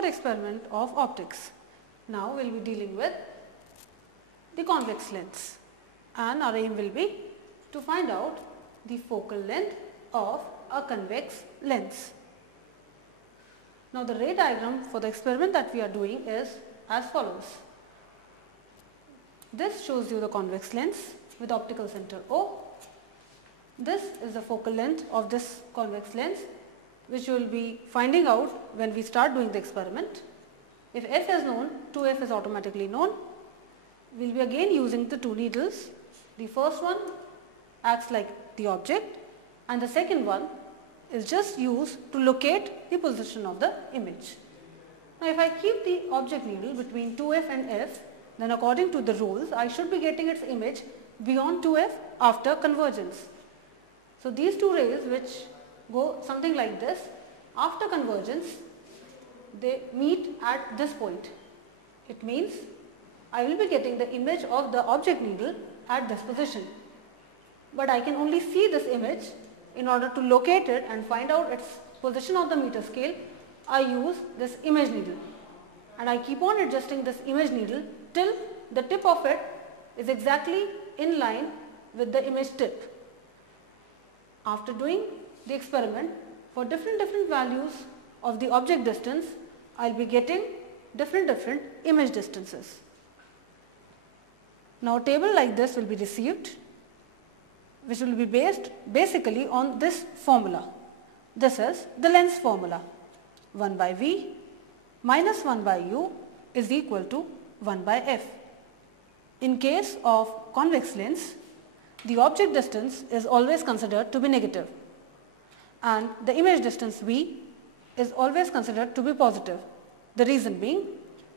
experiment of optics. Now we will be dealing with the convex lens, and our aim will be to find out the focal length of a convex lens. Now the ray diagram for the experiment that we are doing is as follows. This shows you the convex lens with optical center O. This is the focal length of this convex lens, which you will be finding out when we start doing the experiment. If f is known, 2f is automatically known. We will be again using the two needles. The first one acts like the object and the second one is just used to locate the position of the image. Now if I keep the object needle between 2f and f, then according to the rules I should be getting its image beyond 2f after convergence. So these two rays which go something like this, after convergence they meet at this point. It means I will be getting the image of the object needle at this position, but I can only see this image. In order to locate it and find out its position on the meter scale, I use this image needle and I keep on adjusting this image needle till the tip of it is exactly in line with the image tip. After doing the experiment, for different values of the object distance, I will be getting different image distances. Now a table like this will be received, which will be based basically on this formula. This is the lens formula. 1 by V minus 1 by U is equal to 1 by F. In case of convex lens, the object distance is always considered to be negative and the image distance V is always considered to be positive. The reason being,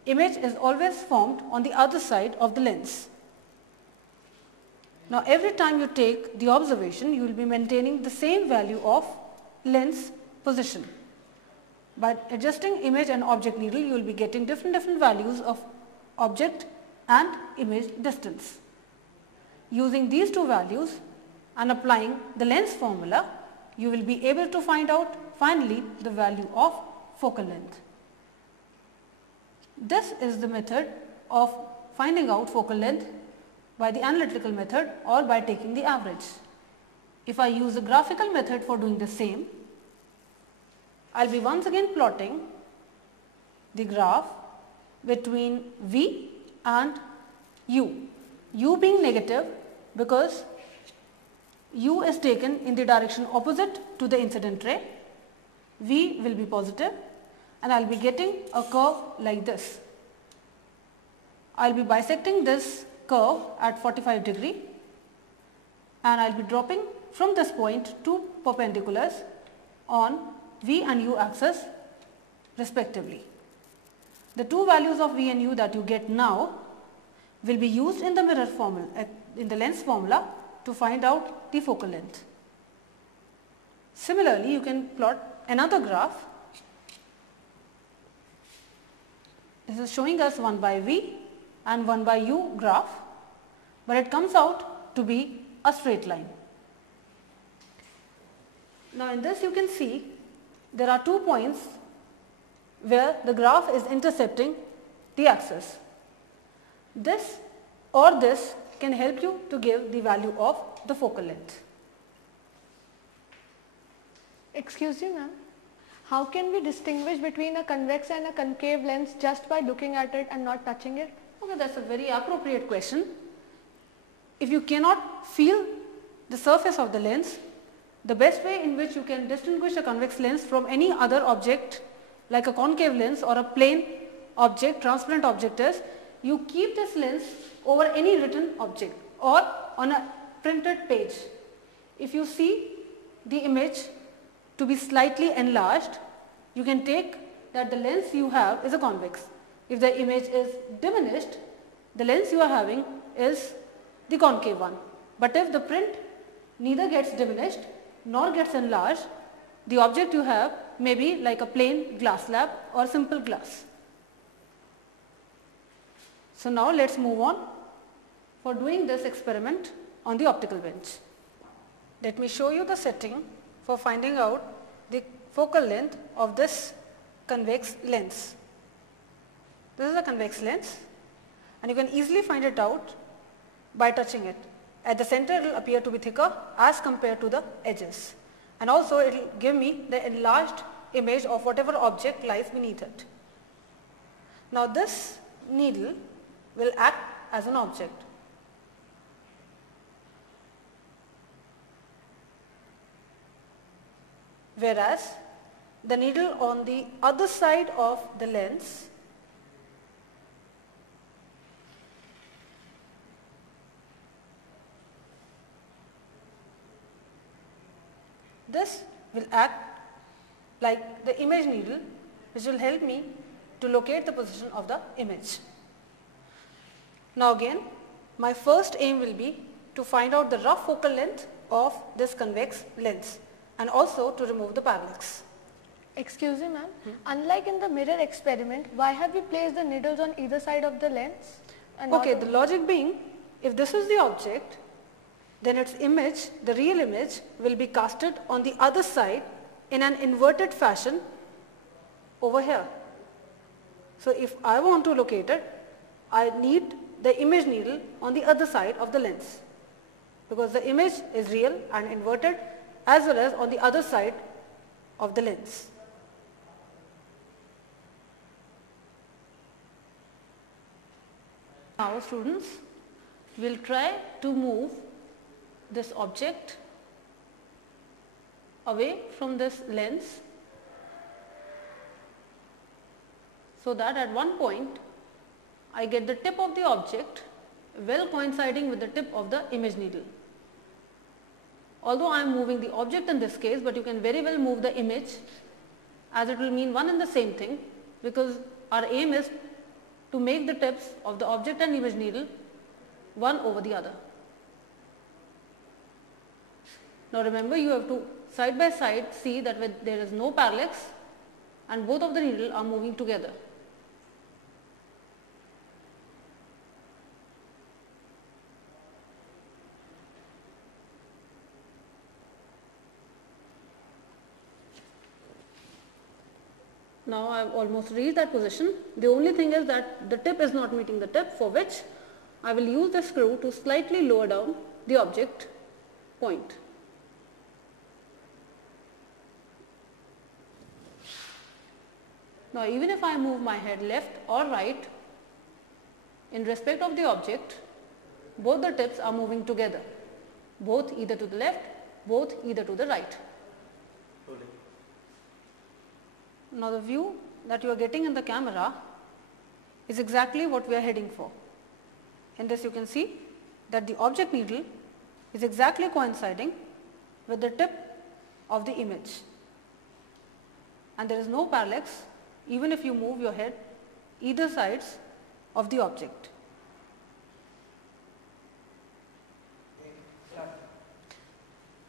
image is always formed on the other side of the lens. Now every time you take the observation, you will be maintaining the same value of lens position. By adjusting image and object needle, you will be getting different values of object and image distance. Using these two values and applying the lens formula, you will be able to find out finally the value of focal length. This is the method of finding out focal length by the analytical method or by taking the average. If I use a graphical method for doing the same, I will be once again plotting the graph between V and U. U being negative because U is taken in the direction opposite to the incident ray. V will be positive and I will be getting a curve like this. I will be bisecting this curve at 45 degree and I will be dropping from this point two perpendiculars on V and U axis respectively. The two values of V and U that you get now will be used in the mirror formula, in the lens formula, to find out the focal length. Similarly, you can plot another graph. This is showing us 1 by V and 1 by U graph, but it comes out to be a straight line. Now in this you can see there are 2 points where the graph is intercepting the axis. This or this can help you to give the value of the focal length. Excuse me, ma'am. How can we distinguish between a convex and a concave lens just by looking at it and not touching it? Okay, that's a very appropriate question. If you cannot feel the surface of the lens, the best way in which you can distinguish a convex lens from any other object like a concave lens or a plane object, transparent object, is you keep this lens over any written object or on a printed page. If you see the image to be slightly enlarged, you can take that the lens you have is a convex. If the image is diminished, the lens you are having is the concave one. But if the print neither gets diminished nor gets enlarged, the object you have may be like a plain glass slab or simple glass. So now let us move on for doing this experiment on the optical bench. Let me show you the setting for finding out the focal length of this convex lens. This is a convex lens and you can easily find it out by touching it. At the center it will appear to be thicker as compared to the edges, and also it will give me the enlarged image of whatever object lies beneath it. Now this needle will act as an object. Whereas the needle on the other side of the lens this will act like the image needle, which will help me to locate the position of the image. Now again, my first aim will be to find out the rough focal length of this convex lens and also to remove the parallax. Excuse me, ma'am. Unlike in the mirror experiment, why have we placed the needles on either side of the lens? Okay, the logic being, if this is the object, then its image, the real image, will be casted on the other side in an inverted fashion over here. So if I want to locate it, I need the image needle on the other side of the lens, because the image is real and inverted as well as on the other side of the lens. Now students, we will try to move this object away from this lens so that at one point I get the tip of the object well coinciding with the tip of the image needle. Although I am moving the object in this case, but you can very well move the image, as it will mean one and the same thing, because our aim is to make the tips of the object and image needle one over the other. Now remember, you have to side by side see that there is no parallax and both of the needles are moving together. Now I have almost reached that position. The only thing is that the tip is not meeting the tip, for which I will use the screw to slightly lower down the object point. Now even if I move my head left or right in respect of the object, both the tips are moving together, both either to the left, both either to the right. Now the view that you are getting in the camera is exactly what we are heading for. In this you can see that the object needle is exactly coinciding with the tip of the image, and there is no parallax even if you move your head either sides of the object.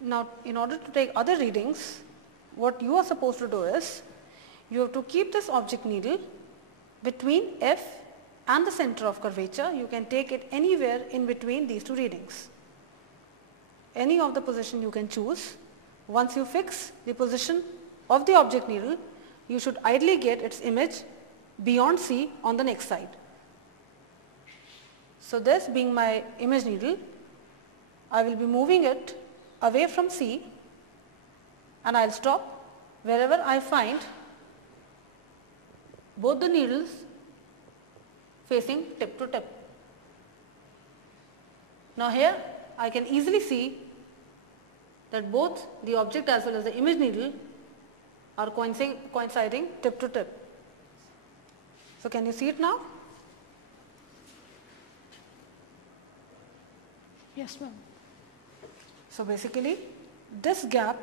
Now in order to take other readings, what you are supposed to do is, you have to keep this object needle between F and the center of curvature. You can take it anywhere in between these two readings. Any of the position you can choose. Once you fix the position of the object needle, you should ideally get its image beyond C on the next side. So this being my image needle, I will be moving it away from C and I will stop wherever I find both the needles facing tip to tip. Now here I can easily see that both the object as well as the image needle are coinciding tip to tip. So can you see it now? Yes, ma'am. So basically this gap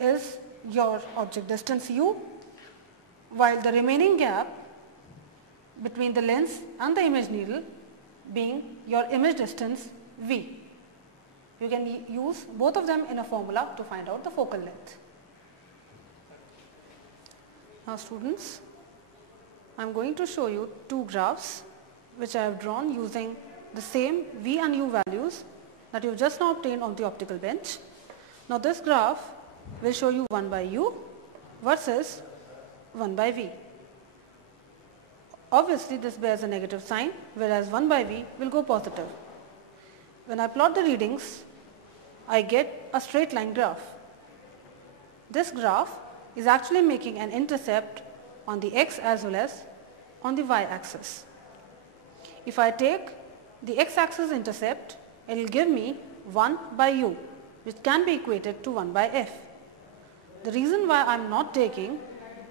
is your object distance u, while the remaining gap between the lens and the image needle being your image distance v. You can use both of them in a formula to find out the focal length. Now students, I am going to show you two graphs which I have drawn using the same v and u values that you have just now obtained on the optical bench. Now this graph will show you 1 by u versus 1 by v. Obviously this bears a negative sign, whereas 1 by V will go positive. When I plot the readings, I get a straight line graph. This graph is actually making an intercept on the x as well as on the y axis. If I take the x axis intercept, it will give me 1 by u, which can be equated to 1 by f. The reason why I am not taking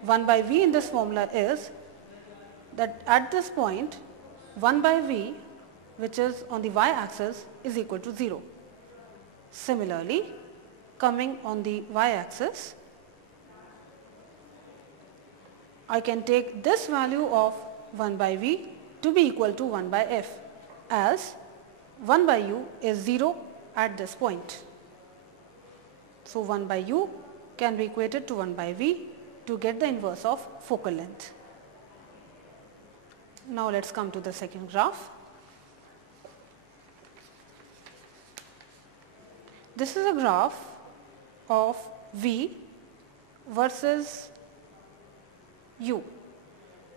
1 by v in this formula is that at this point 1 by v, which is on the y axis, is equal to 0. Similarly, coming on the y axis, I can take this value of 1 by v to be equal to 1 by f, as 1 by u is 0 at this point. So 1 by u can be equated to 1 by v to get the inverse of focal length. Now let us come to the second graph. This is a graph of v versus u.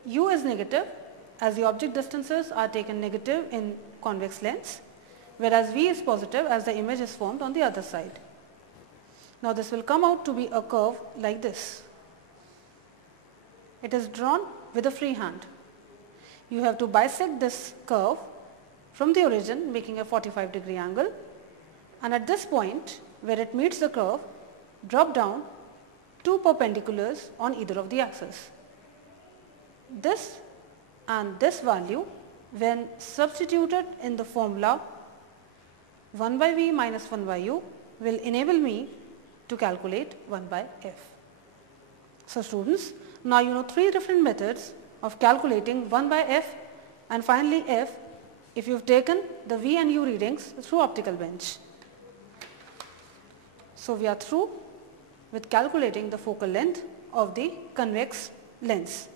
U is negative as the object distances are taken negative in convex lens, whereas v is positive as the image is formed on the other side. Now this will come out to be a curve like this. It is drawn with a free hand. You have to bisect this curve from the origin, making a 45-degree angle, and at this point where it meets the curve, drop down two perpendiculars on either of the axes. This and this value, when substituted in the formula 1 by v minus 1 by u, will enable me to calculate 1 by f. So students, now you know three different methods of calculating 1 by f and finally f if you have taken the v and u readings through optical bench. So we are through with calculating the focal length of the convex lens.